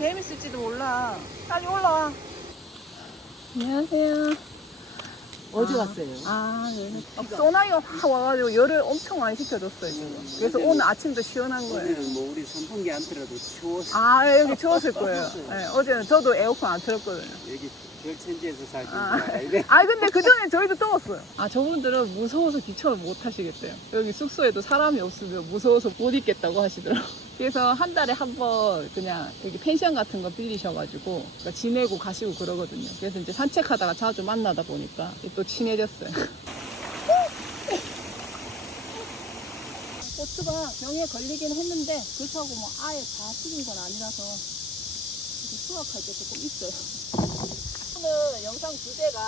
뱀 있을지도 몰라. 빨리 올라와. 안녕하세요. 어디 갔어요? 네. 소나기가 확 와가지고 열을 엄청 많이 식혀줬어요, 지금. 그래서 오늘 아침도 시원한 거예요. 어제는 뭐 우리 선풍기 안 틀어도 추워서 여기 추웠을 거예요. 네, 어제는 저도 에어컨 안 틀었거든요. 여기 별천지에서 살지 근데 그 전에 저희도 더웠어요. 저분들은 무서워서 기천을 못 하시겠대요. 여기 숙소에도 사람이 없으면 무서워서 못 있겠다고 하시더라고요. 그래서 한 달에 한 번 그냥 여기 펜션 같은 거 빌리셔가지고 그러니까 지내고 가시고 그러거든요. 그래서 이제 산책하다가 자주 만나다 보니까 또 친해졌어요. 고추가 병에 걸리긴 했는데 그렇다고 뭐 아예 다 식은 건 아니라서 수확할 때 조금 있어요. 오늘 영상 주제가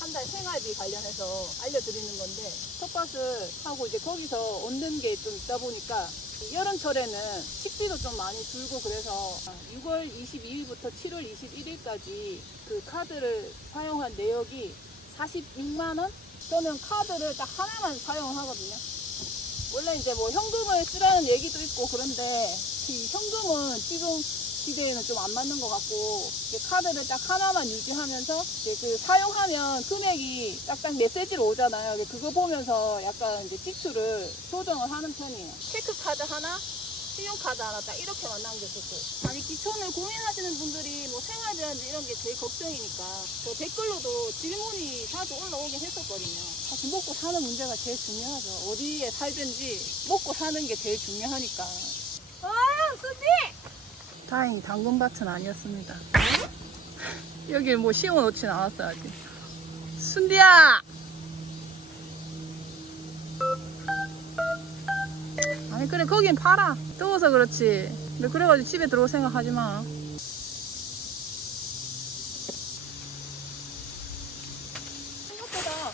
한 달 생활비 관련해서 알려드리는 건데, 텃밭을 하고 이제 거기서 얻는 게 좀 있다 보니까 여름철에는 식비도 좀 많이 줄고, 그래서 6월 22일부터 7월 21일까지 그 카드를 사용한 내역이 46만원? 저는 카드를 딱 하나만 사용하거든요. 원래 이제 뭐 현금을 쓰라는 얘기도 있고 그런데 이 현금은 지금 시대에는 좀 안 맞는 것 같고, 카드를 딱 하나만 유지하면서 그 사용하면 금액이 딱딱 메시지로 오잖아요. 그거 보면서 약간 이제 지출을 조정을 하는 편이에요. 체크카드 하나, 신용카드 하나 딱 이렇게만 남겼었어요. 기촌을 고민하시는 분들이 뭐 생활비라든지 이런 게 제일 걱정이니까 저 댓글로도 질문이 자주 올라오긴 했었거든요. 사실 먹고 사는 문제가 제일 중요하죠. 어디에 살든지 먹고 사는 게 제일 중요하니까. 순디! 다행히 당근밭은 아니었습니다. 여기 뭐 심어놓진 않았어요, 아직. 순디야! 그래, 거긴 팔아. 더워서 그렇지. 근데 그래가지고 집에 들어올 생각 하지 마. 생각보다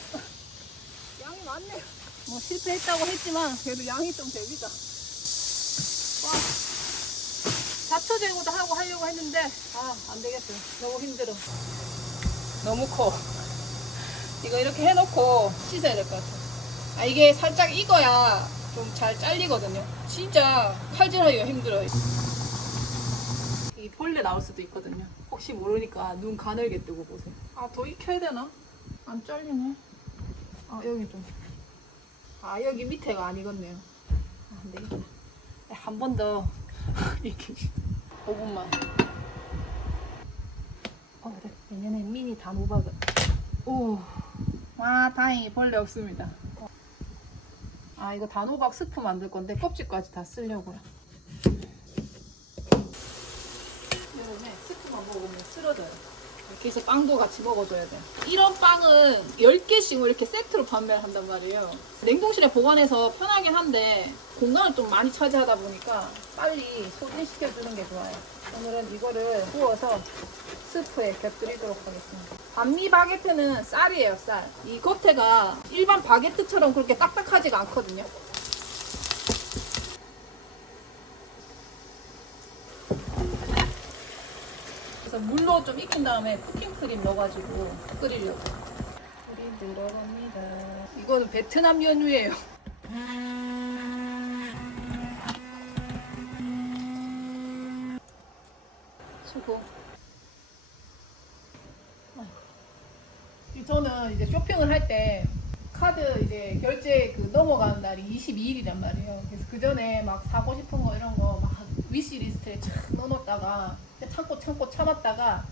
양이 많네. 뭐 실패했다고 했지만 그래도 양이 좀 됩니다. 잡초 제거도 하고 하려고 했는데 안 되겠어요. 너무 힘들어. 너무 커. 이거 이렇게 해놓고 씻어야 될 것 같아요. 이게 살짝 익어야 좀 잘 잘리거든요. 진짜 칼질하기가 힘들어요. 이 벌레 나올 수도 있거든요. 혹시 모르니까 눈 가늘게 뜨고 보세요. 더 익혀야 되나? 안 잘리네. 여기 좀. 여기 밑에가 안 익었네요. 안 되겠다. 한 번 더 이렇게 5분만. 그래. 내년에 미니 단호박은. 다행히 벌레 없습니다. 이거 단호박 스프 만들 건데 껍질까지 다 쓰려고요. 여름에 스프만 먹으면 쓰러져요. 이렇게 해서 빵도 같이 먹어줘야 돼요. 이런 빵은 10개씩 이렇게 세트로 판매를 한단 말이에요. 냉동실에 보관해서 편하긴 한데 공간을 좀 많이 차지하다 보니까 빨리 소진시켜주는 게 좋아요. 오늘은 이거를 구워서 스프에 곁들이도록 하겠습니다. 반미 바게트는 쌀이에요, 쌀. 이 겉에가 일반 바게트처럼 그렇게 딱딱하지가 않거든요. 그래서 물로 좀 익힌 다음에 쿠킹크림 넣어가지고 끓이려고. 불이 들어갑니다. 이거는 베트남 연유예요. 수고. 저는 이제 쇼핑을 할 때 카드 이제 결제 넘어가는 날이 22일이란 말이에요. 그래서 그 전에 막 사고 싶은 거 이런 거 막 위시리스트에 착 넣어놓다가 참고 참았다가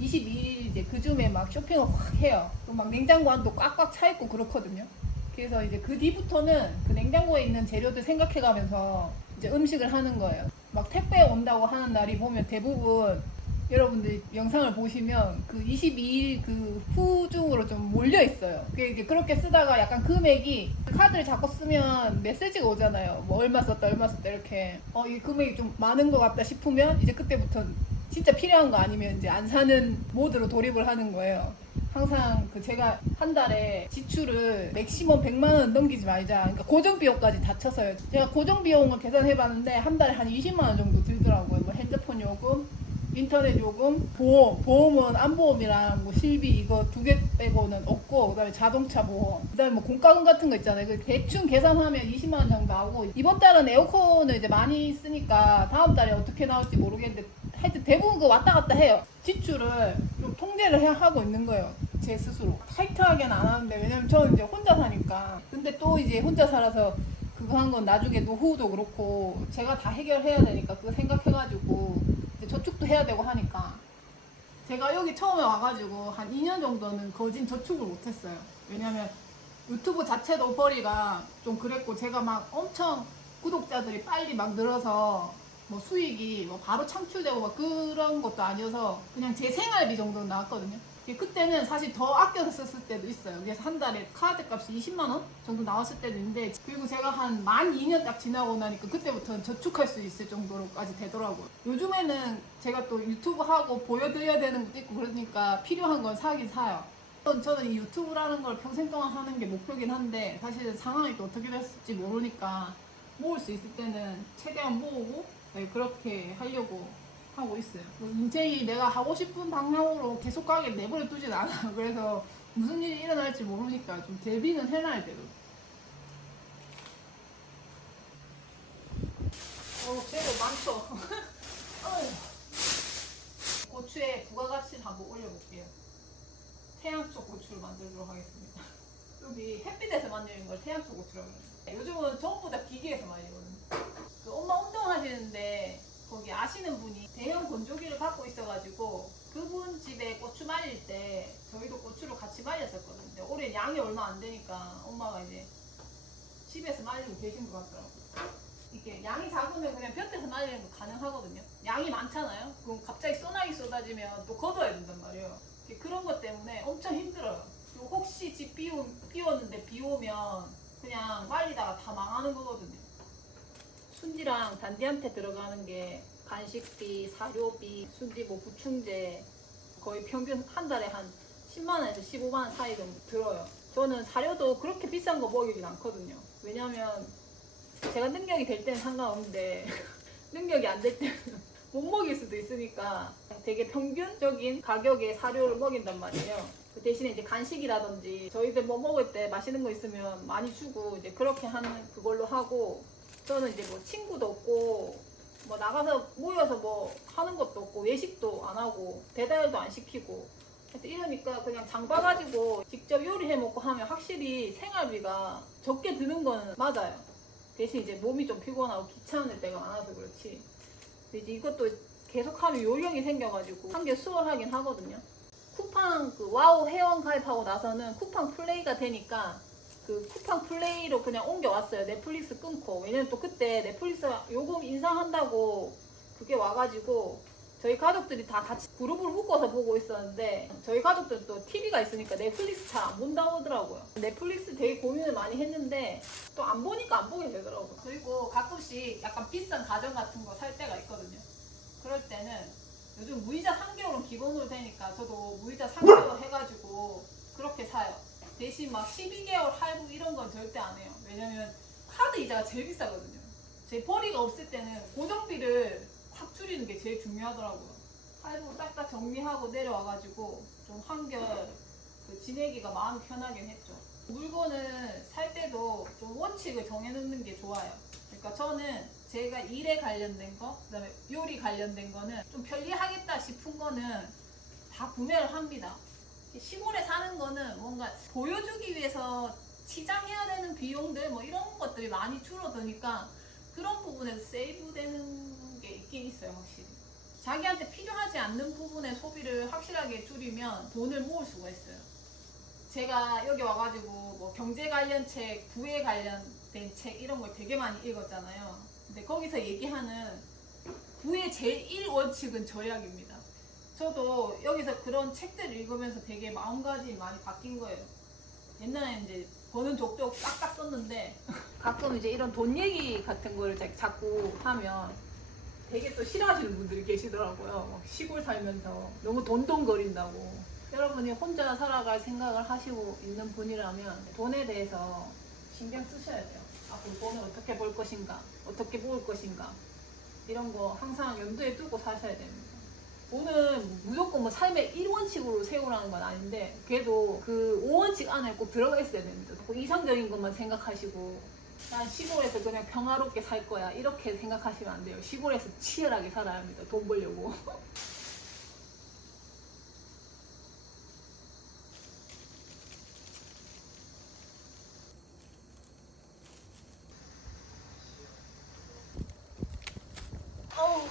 22일 이제 그쯤에 막 쇼핑을 확 해요. 그럼 막 냉장고 안도 꽉꽉 차 있고 그렇거든요. 그래서 이제 그 뒤부터는 그 냉장고에 있는 재료들 생각해가면서 이제 음식을 하는 거예요. 막 택배 온다고 하는 날이 보면 대부분 여러분들 영상을 보시면 그 22일 그 후중으로 좀 몰려 있어요. 이제 그렇게 쓰다가 약간 금액이 카드를 자꾸 쓰면 메시지가 오잖아요. 뭐 얼마 썼다 이렇게. 이 금액이 좀 많은 것 같다 싶으면 이제 그때부터 진짜 필요한 거 아니면 이제 안 사는 모드로 돌입을 하는 거예요. 항상 제가 한 달에 지출을 맥시멈 100만 원 넘기지 말자. 그러니까 고정 비용까지 다 쳐서요. 제가 고정 비용을 계산해 봤는데 한 달에 한 20만 원 정도 들더라고요. 뭐 핸드폰 요금, 인터넷 요금, 보험은 안보험이랑 뭐 실비 이거 2개 빼고는 없고, 그다음에 자동차 보험, 그다음에 뭐 공과금 같은 거 있잖아요. 그 대충 계산하면 20만 원 정도 하고, 이번 달은 에어컨을 이제 많이 쓰니까 다음 달에 어떻게 나올지 모르겠는데 하여튼 대부분 그 왔다 갔다 해요. 지출을 좀 통제를 해야 하고 있는 거예요. 제 스스로. 타이트하게는 안 하는데, 왜냐면 저는 이제 혼자 사니까. 근데 또 이제 혼자 살아서 그거 한 건 나중에 노후도 그렇고 제가 다 해결해야 되니까 그거 생각해가지고 이제 저축도 해야 되고 하니까 제가 여기 처음에 와가지고 한 2년 정도는 거진 저축을 못했어요. 왜냐면 유튜브 자체도 벌이가 좀 그랬고 제가 막 엄청 구독자들이 빨리 막 늘어서 뭐 수익이 뭐 바로 창출되고 막 그런 것도 아니어서 그냥 제 생활비 정도는 나왔거든요. 그때는 사실 더 아껴서 썼을 때도 있어요. 그래서 한 달에 카드 값이 20만원 정도 나왔을 때도 있는데, 그리고 제가 한 만 2년 딱 지나고 나니까 그때부터는 저축할 수 있을 정도로까지 되더라고요. 요즘에는 제가 또 유튜브 하고 보여드려야 되는 것도 있고 그러니까 필요한 건 사긴 사요. 저는 이 유튜브라는 걸 평생 동안 하는 게 목표긴 한데 사실은 상황이 또 어떻게 됐을지 모르니까 모을 수 있을 때는 최대한 모으고 그렇게 하려고 하고 있어요. 인생이 내가 하고 싶은 방향으로 계속 가게 내버려 두진 않아요. 그래서 무슨 일이 일어날지 모르니까 좀 대비는 해놔야 돼요. 재료 많죠? 고추의 부가가치를 한번 올려볼게요. 태양초 고추를 만들도록 하겠습니다. 여기 햇빛에서 만드는 걸 태양초 고추라고 해요. 요즘은 전부 다 기계에서 말리거든요. 그 엄마 운동하시는데 거기 아시는 분이 대형 건조기를 갖고 있어가지고 그분 집에 고추 말릴 때 저희도 고추를 같이 말렸었거든요. 근데 올해 양이 얼마 안 되니까 엄마가 이제 집에서 말리고 계신 것 같더라고요. 이게 양이 작으면 그냥 볕에서 말리는 거 가능하거든요. 양이 많잖아요. 그럼 갑자기 소나기 쏟아지면 또 걷어야 된단 말이에요. 그런 것 때문에 엄청 힘들어요. 그리고 혹시 집 비웠는데 비 오면 그냥 말리다가 다 망하는 거거든요. 순지랑 단디한테 들어가는 게 간식비, 사료비, 순지 뭐 부충제 거의 평균 한 달에 한 10만원에서 15만원 사이 정도 들어요. 저는 사료도 그렇게 비싼 거 먹이진 않거든요. 왜냐면 제가 능력이 될 때는 상관없는데 능력이 안 될 때는 못 먹일 수도 있으니까 되게 평균적인 가격의 사료를 먹인단 말이에요. 그 대신에 이제 간식이라든지 저희들 뭐 먹을 때 맛있는 거 있으면 많이 주고 이제 그렇게 하는 그걸로 하고, 저는 이제 뭐 친구도 없고 뭐 나가서 모여서 뭐 하는 것도 없고 외식도 안 하고 배달도 안 시키고 이러니까 그냥 장 봐가지고 직접 요리해 먹고 하면 확실히 생활비가 적게 드는 건 맞아요. 대신 이제 몸이 좀 피곤하고 귀찮을 때가 많아서 그렇지. 근데 이제 이것도 계속하면 요령이 생겨가지고 한 게 수월하긴 하거든요. 쿠팡 그 와우 회원 가입하고 나서는 쿠팡 플레이가 되니까 그 쿠팡 플레이로 그냥 옮겨왔어요. 넷플릭스 끊고. 왜냐면 또 그때 넷플릭스 요금 인상한다고 그게 와가지고 저희 가족들이 다 같이 그룹을 묶어서 보고 있었는데 저희 가족들은 또 TV가 있으니까 넷플릭스 잘 안 본다고 하더라고요. 넷플릭스 되게 고민을 많이 했는데 또 안 보니까 안 보게 되더라고요. 그리고 가끔씩 약간 비싼 가전 같은 거 살 때가 있거든요. 그럴 때는 요즘 무이자 3개월은 기본으로 되니까 저도 무이자 3개월 해가지고 그렇게 사요. 대신 막 12개월 할부 이런 건 절대 안 해요. 왜냐면 카드 이자가 제일 비싸거든요. 제 벌이가 없을 때는 고정비를 확 줄이는 게 제일 중요하더라고요. 할부 싹 다 정리하고 내려와가지고 좀 한결 지내기가 마음이 편하긴 했죠. 물건을 살 때도 좀 원칙을 정해놓는 게 좋아요. 그러니까 저는 제가 일에 관련된 거, 그다음에 요리 관련된 거는 좀 편리하겠다 싶은 거는 다 구매를 합니다. 시골에 사는 거는 뭔가 보여주기 위해서 치장해야 되는 비용들 뭐 이런 것들이 많이 줄어드니까 그런 부분에서 세이브 되는 게 있긴 있어요. 확실히 자기한테 필요하지 않는 부분의 소비를 확실하게 줄이면 돈을 모을 수가 있어요. 제가 여기 와가지고 뭐 경제 관련 책, 부에 관련된 책 이런 걸 되게 많이 읽었잖아요. 근데 거기서 얘기하는 부의 제1원칙은 절약입니다. 저도 여기서 그런 책들을 읽으면서 되게 마음가짐이 많이 바뀐 거예요. 옛날에 이제 버는 족족 싹싹 썼는데 가끔 이제 이런 돈 얘기 같은 거를 자꾸 하면 되게 또 싫어하시는 분들이 계시더라고요. 막 시골 살면서 너무 돈돈거린다고. 여러분이 혼자 살아갈 생각을 하시고 있는 분이라면 돈에 대해서 신경 쓰셔야 돼요. 앞으로 돈을 어떻게 벌 것인가, 어떻게 모을 것인가 이런 거 항상 염두에 두고 사셔야 됩니다. 돈은 무조건 뭐 삶의 1원칙으로 세우라는 건 아닌데 그래도 그 5원칙 안에 꼭 들어가 있어야 됩니다. 꼭 이상적인 것만 생각하시고 난 시골에서 그냥 평화롭게 살 거야. 이렇게 생각하시면 안 돼요. 시골에서 치열하게 살아야 합니다. 돈 벌려고. 어우,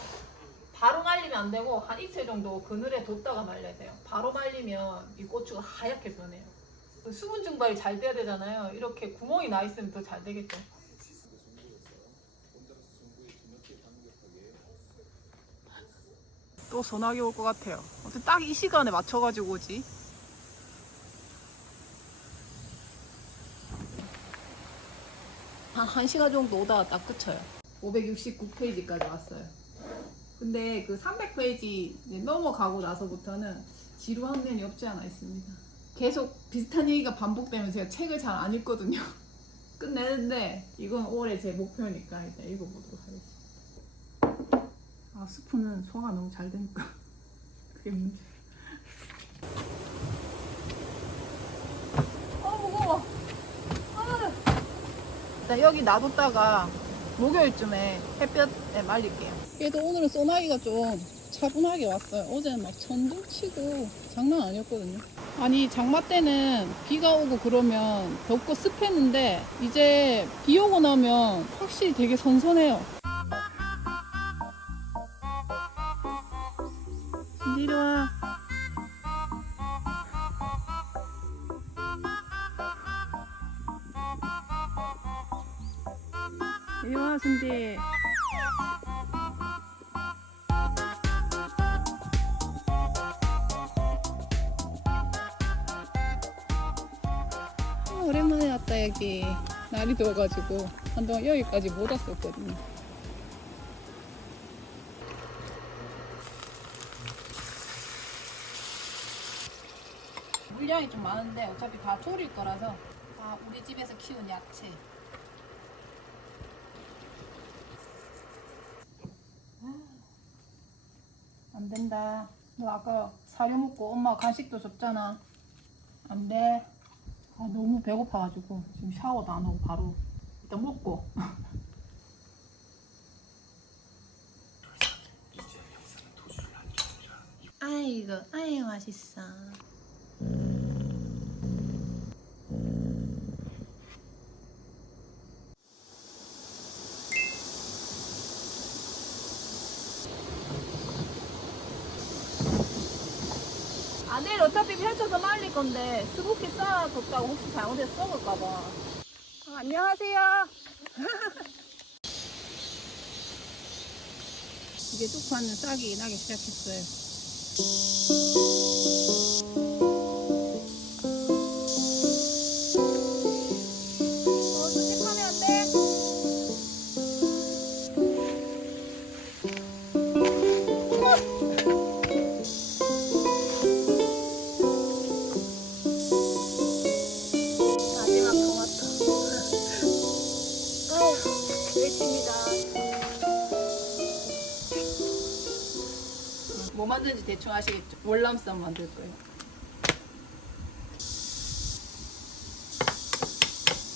바로 말리면 안 되고 한 이틀 정도 그늘에 뒀다가 말려야 돼요. 바로 말리면 이 고추가 하얗게 변해요. 수분 증발이 잘 돼야 되잖아요. 이렇게 구멍이 나 있으면 더 잘 되겠죠. 또 전화기 올 것 같아요. 어떻게 딱 이 시간에 맞춰가지고 오지? 한 1시간 정도 오다가 딱 끝쳐요. 569페이지까지 왔어요. 근데 그 300페이지 넘어가고 나서부터는 지루한 면이 없지 않아 있습니다. 계속 비슷한 얘기가 반복되면 제가 책을 잘 안 읽거든요. 끝내는데 이건 올해 제 목표니까 일단 읽어보도록 하겠습니다. 아, 스프는 소화가 너무 잘 되니까 그게 문제. 무거워. 일단 여기 놔뒀다가 목요일쯤에 햇볕에 말릴게요. 그래도 오늘은 소나기가 좀 차분하게 왔어요. 어제는 막 천둥 치고 장난 아니었거든요. 아니, 장마 때는 비가 오고 그러면 덥고 습했는데 이제 비 오고 나면 확실히 되게 선선해요. 이리 와. 이리 와, 순디. 오랜만에 왔다. 여기 날이 더워가지고 한동안 여기까지 못 왔었거든요. 물량이 좀 많은데 어차피 다 졸일 거라서 다 우리 집에서 키운 야채. 안 된다. 너 아까 사료 먹고 엄마 간식도 줬잖아. 안 돼. 아, 너무 배고파가지고 지금 샤워도 안 하고 바로 일단 먹고. 아이고, 아이 맛있어. 내일 어차피 펼쳐서 말릴 건데 스부키 쌓아뒀다고 혹시 잘못해서 썩을까봐. 안녕하세요. 이게 뚝파는 싹이 나기 시작했어요. 수집하면 안 돼. 마지막 토마토. 아휴, 열심입니다. 뭐 만드는지 대충 아시겠죠? 월남쌈 만들 거예요.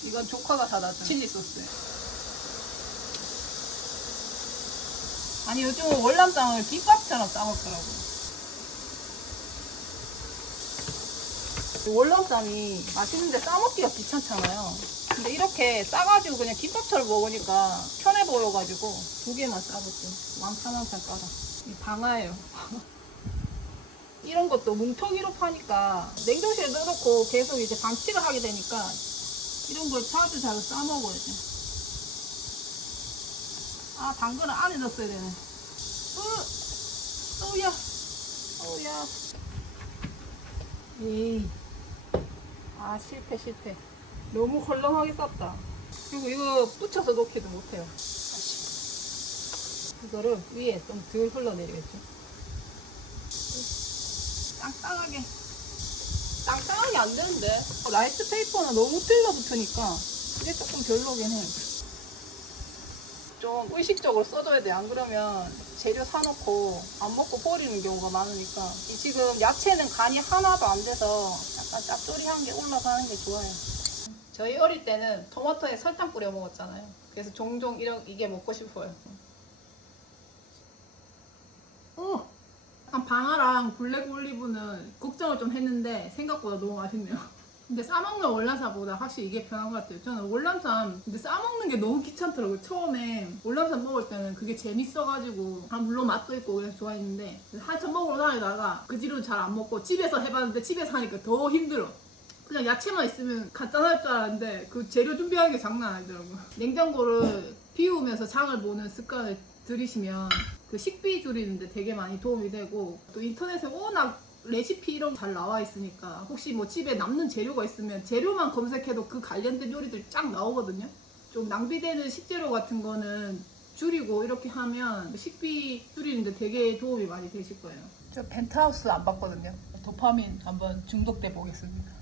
이건 조카가 사다 준 칠리 소스예요. 아니, 요즘은 월남쌈을 김밥처럼 싸먹더라고요. 월남쌈이 맛있는데 싸먹기가 귀찮잖아요. 근데 이렇게 싸가지고 그냥 김밥처럼 먹으니까 편해 보여가지고 2개만 싸볼게요. 왕창 깔아. 이 방아예요. 이런 것도 뭉텅이로 파니까 냉동실에 넣어놓고 계속 이제 방치를 하게 되니까 이런 걸 자주 싸먹어야 돼. 아, 당근을 안에 넣었어야 되네. 어우야. 어우야. 에이. 아, 실패. 너무 헐렁하게 쌌다. 그리고 이거 붙여서 놓기도 못해요. 이거를 위에 좀 덜 흘러내리겠죠. 땅땅하게 안 되는데. 라이스 페이퍼는 너무 들러붙으니까 이게 조금 별로긴 해. 좀 의식적으로 써줘야 돼. 안 그러면 재료 사놓고 안 먹고 버리는 경우가 많으니까. 이 지금 야채는 간이 하나도 안 돼서 약간 짭조리한 게 올라가는 게 좋아요. 저희 어릴 때는 토마토에 설탕 뿌려 먹었잖아요. 그래서 종종 이게 먹고 싶어요. 방아랑 블랙 올리브는 걱정을 좀 했는데 생각보다 너무 맛있네요. 근데 싸먹는 월남쌈보다 확실히 이게 편한 것 같아요. 저는 월남쌈 근데 싸먹는 게 너무 귀찮더라고요. 처음에 월남쌈 먹을 때는 그게 재밌어가지고 물론 맛도 있고 그래서 좋아했는데 한참 먹으러 다니다가 그 뒤로는 잘 안 먹고 집에서 해봤는데 집에서 하니까 더 힘들어. 그냥 야채만 있으면 간단할 줄 알았는데 그 재료 준비하는 게 장난 아니더라고요. 냉장고를 비우면서 장을 보는 습관을 들이시면 그 식비 줄이는데 되게 많이 도움이 되고 또 인터넷에 워낙 레시피 이런 거 잘 나와 있으니까 혹시 뭐 집에 남는 재료가 있으면 재료만 검색해도 그 관련된 요리들이 쫙 나오거든요. 좀 낭비되는 식재료 같은 거는 줄이고 이렇게 하면 식비 줄이는데 되게 도움이 많이 되실 거예요. 저 펜트하우스 안 봤거든요. 도파민 한번 중독돼 보겠습니다.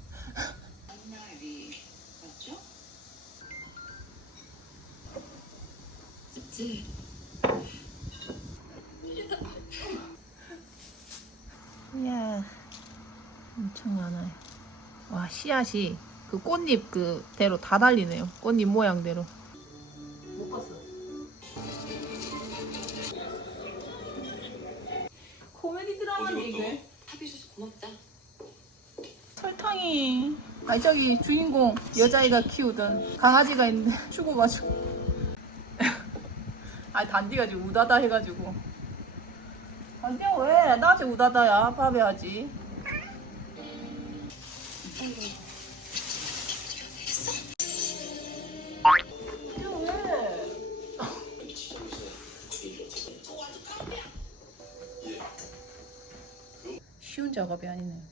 한나리 맞죠? 찝찝. 이야, 엄청 많아요. 와, 씨앗이 그 꽃잎 그대로 다 달리네요. 꽃잎 모양대로. 못 봤어. 코미디 드라마인데 이게. 합의해줘서 고맙다. 설탕이. 아니 저기 주인공 여자아이가 키우던 강아지가 있는데 죽어가지고. 아니 단디가 지금 우다다 해가지고. 단디야 왜? 낮에 우다다야. 밤에 하지. 쉬운 작업이 아니네요.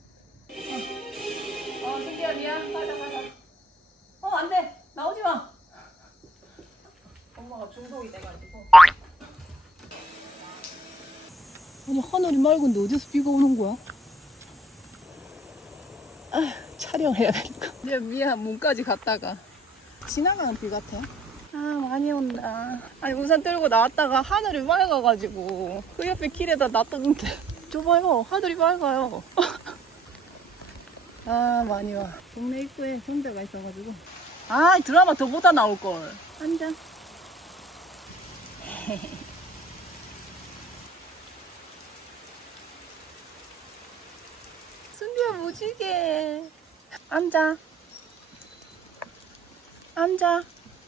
승기야 미안. 가자. 안 돼. 나오지 마. 엄마가 중독이 돼가지고. 아니 하늘이 맑은데 어디서 비가 오는 거야? 촬영해야 되니까. 이제 미안 문까지 갔다가 지나가는 비 같아. 많이 온다. 아니 우산 들고 나왔다가 하늘이 맑아가지고 그 옆에 길에다 놔뒀는데 저봐요 하늘이 맑아요. 많이 와. 동네 입구에 정자가 있어가지고 드라마 더 보다 나올걸. 앉아. 순비야 무지개. 앉아.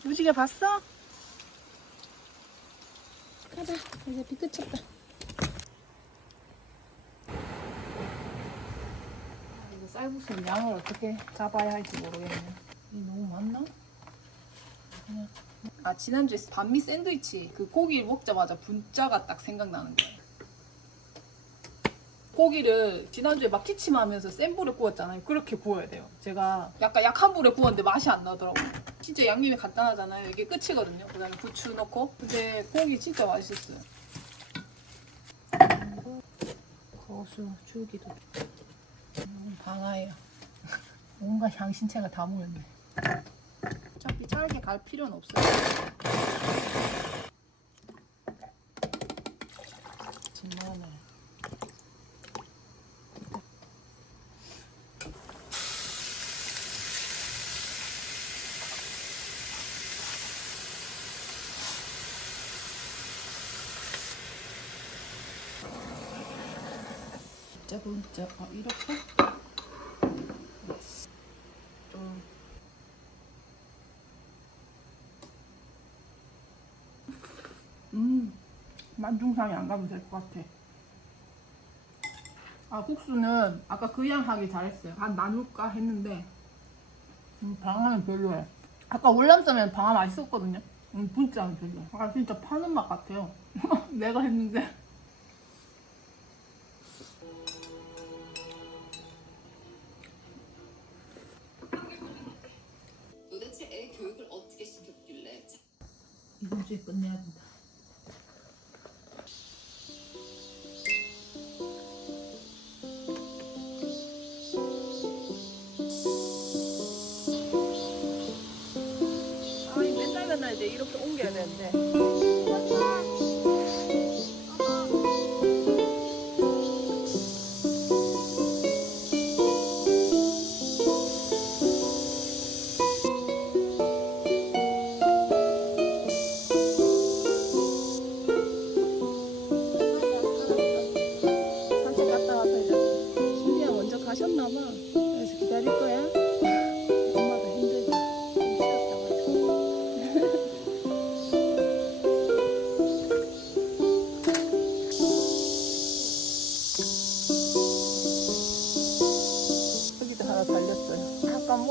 무지개 봤어? 가자. 이제 비 그쳤다. 이거 쌀국수 양을 어떻게 잡아야 할지 모르겠네. 이 너무 많나? 그냥. 지난주에 반미 샌드위치 그 고기를 먹자마자 분짜가 딱 생각나는 거예요. 고기를 지난주에 막 기침하면서 센 불에 구웠잖아요. 그렇게 구워야 돼요. 제가 약간 약한 불에 구웠는데 맛이 안 나더라고요. 진짜 양념이 간단하잖아요. 이게 끝이거든요. 그 다음에 부추 넣고. 근데 고기 진짜 맛있었어요. 거수, 줄기도. 방아예요. 뭔가 향신채가 다 모였네. 어차피 짧게 갈 필요는 없어요. 정말하네. 진짜 이렇게 좀 만중상이 안 가면 될 것 같아. 국수는 아까 그 양 하기 잘했어요. 반 나눌까 했는데 방아는 별로해. 아까 월남쌈엔 방아 맛있었거든요. 분짜는 별로야. 진짜 파는 맛 같아요. 내가 했는데. 도대체 애 교육을 어떻게 시켰길래? 이번 주에 끝내야 된다. 맨날 이제 이렇게 옮겨야 되는데.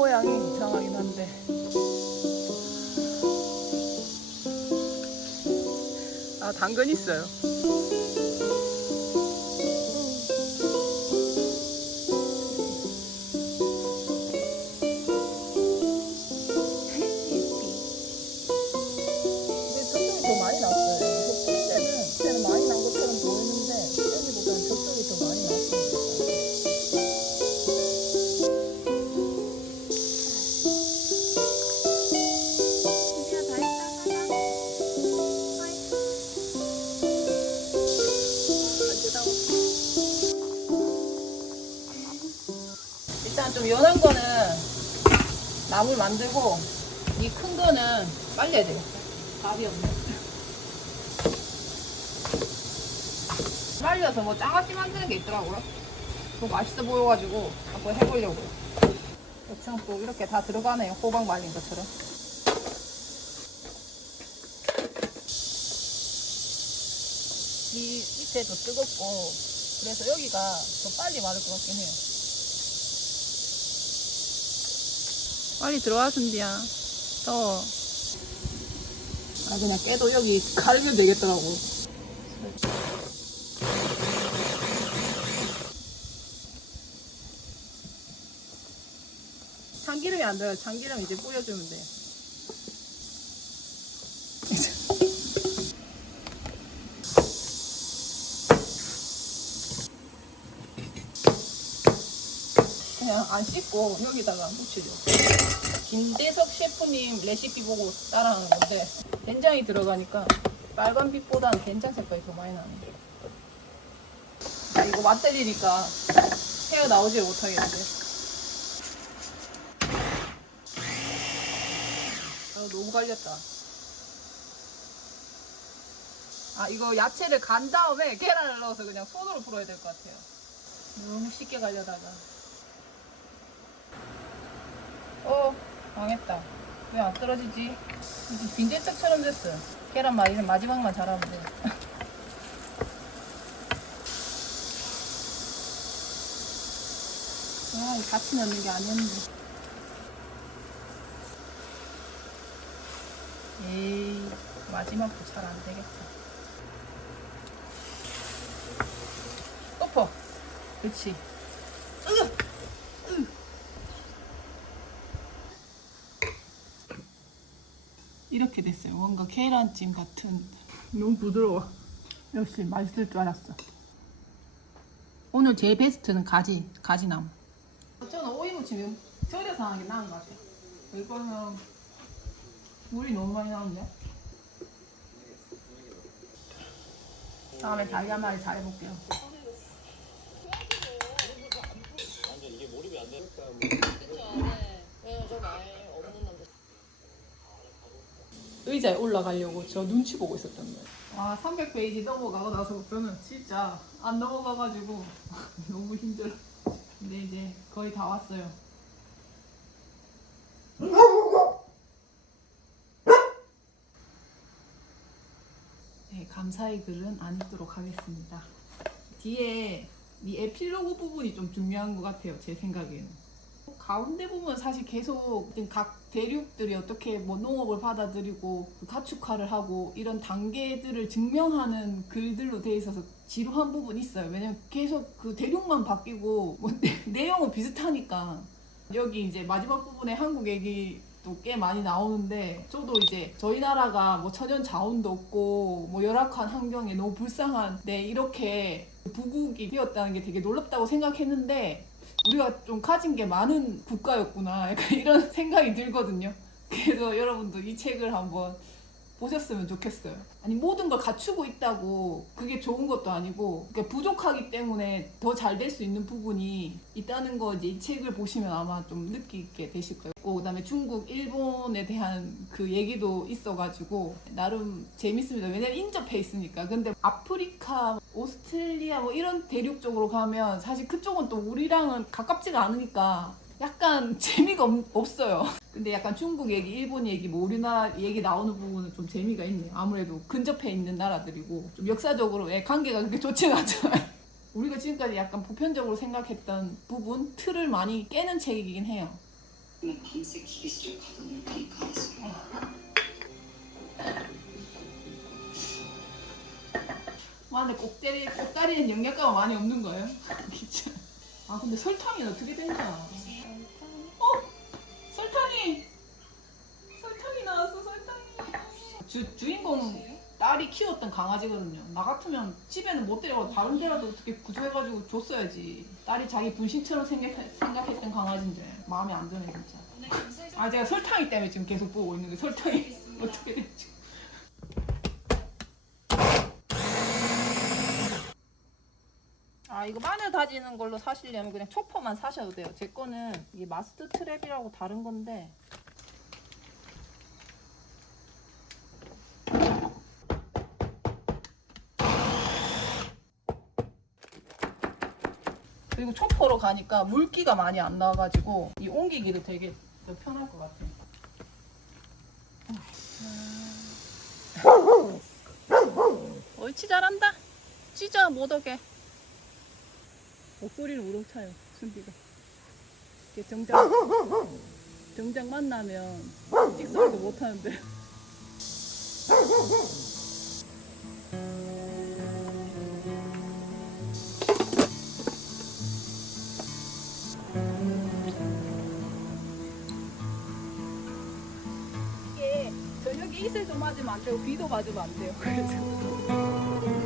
모양이 이상하긴 한데. 아, 당근 있어요. 근데 저쪽이 더 많이 났어요. 저 뿌릴 때는 많이 난 것처럼 보이는데 여기보다는 저쪽이 더 많이 났습니다. 일단 좀 연한 거는 나물 만들고 이 큰 거는 빨려야 돼요. 밥이 없네. 말려서 뭐 장아찌 만드는 게 있더라고요. 그거 맛있어 보여가지고 한번 해보려고요. 대충 또 이렇게 다 들어가네요. 호박 말린 것처럼. 이 밑에도 뜨겁고 그래서 여기가 더 빨리 마를 것 같긴 해요. 빨리 들어와, 순디야. 더워. 아, 그냥 깨도 여기 가르면 되겠더라고. 참기름이 안 들어요. 참기름 이제 뿌려주면 돼요. 그냥 안 씻고 여기다가 묻히죠. 김대석 셰프님 레시피 보고 따라하는 건데 된장이 들어가니까 빨간 빛보다는 된장 색깔이 더 많이 나는데 이거 맛들리니까 헤어나오지 못하겠는데. 아, 너무 갈렸다. 아, 이거 야채를 간 다음에 계란을 넣어서 그냥 손으로 풀어야 될 것 같아요. 너무 쉽게 갈려다가. 망했다. 왜 안 떨어지지? 이제 빈대떡처럼 됐어. 계란 말이는 마지막만 잘하면 돼. 아, 이거 같이 넣는 게 아니었는데. 에이, 마지막도 잘 안 되겠다. 덮어. 그렇지. 이렇게 됐어요. 뭔가 계란찜 같은. 너무 부드러워. 역시 맛있을 줄 알았어. 오늘 제일 베스트는 가지나무. 저는 오이 무침이 절여서 하는 게 나은 것 같아요. 이거는 물이 너무 많이 나오는데. 다음에 달걀말이 잘해볼게요. 의자에 올라가려고 저 눈치 보고 있었던 거예요. 와, 300페이지 넘어가고 나서부터는 진짜 안 넘어가가지고 너무 힘들어. 근데 이제 거의 다 왔어요. 네, 감사의 글은 안 읽도록 하겠습니다. 뒤에 이 에필로그 부분이 좀 중요한 것 같아요. 제 생각에는. 가운데 보면 사실 계속 각 대륙들이 어떻게 뭐 농업을 받아들이고 가축화를 하고 이런 단계들을 증명하는 글들로 돼 있어서 지루한 부분이 있어요. 왜냐면 계속 그 대륙만 바뀌고 뭐 내용은 비슷하니까. 여기 이제 마지막 부분에 한국 얘기도 꽤 많이 나오는데 저도 이제 저희 나라가 뭐 천연 자원도 없고 뭐 열악한 환경에 너무 불쌍한데 이렇게 부국이 되었다는 게 되게 놀랍다고 생각했는데 우리가 좀 가진 게 많은 국가였구나 약간 이런 생각이 들거든요. 그래서 여러분도 이 책을 한번 보셨으면 좋겠어요. 아니 모든 걸 갖추고 있다고 그게 좋은 것도 아니고 그러니까 부족하기 때문에 더 잘 될 수 있는 부분이 있다는 거 이제 이 책을 보시면 아마 좀 느끼게 되실 거예요. 그다음에 중국, 일본에 대한 그 얘기도 있어가지고 나름 재밌습니다. 왜냐면 인접해 있으니까. 근데 아프리카, 오스트레일리아 뭐 이런 대륙 쪽으로 가면 사실 그쪽은 또 우리랑은 가깝지가 않으니까 약간 재미가 없어요. 근데 약간 중국 얘기, 일본 얘기, 뭐 우리나라 얘기 나오는 부분은 좀 재미가 있네요. 아무래도 근접해 있는 나라들이고 좀 역사적으로 관계가 그렇게 좋지는 않잖아요. 우리가 지금까지 약간 보편적으로 생각했던 부분, 틀을 많이 깨는 책이긴 해요. 그러면 밤새 기계실을 가둬놓을 테니까 알았어. 와, 근데 꼭다리는 영양가가 많이 없는 거예요? 진짜. 아, 근데 설탕이 어떻게 된다. 설탕이 나왔어, 설탕이. 주인공 딸이 키웠던 강아지거든요. 나 같으면 집에는 못 데려가고 다른 데라도 어떻게 구조해가지고 줬어야지. 딸이 자기 분신처럼 생각했던 강아지인데 마음에 안 드네 진짜. 아, 제가 설탕이 때문에 지금 계속 보고 있는 게 설탕이 어떻게 될지. 아, 이거 마늘 다지는 걸로 사시려면 그냥 초퍼만 사셔도 돼요. 제 거는 이게 마스터 트랩이라고 다른 건데. 그리고 초퍼로 가니까 물기가 많이 안 나와가지고 이 옮기기도 되게 더 편할 것 같아요. 옳지, 잘한다. 찢어 못 오게. 목소리를 우렁 차요, 순비가. 이게 정작 만나면 찍소리도 못 하는데. 이게 저녁에 이슬도 맞으면 안 되고 비도 맞으면 안 돼요. 그래서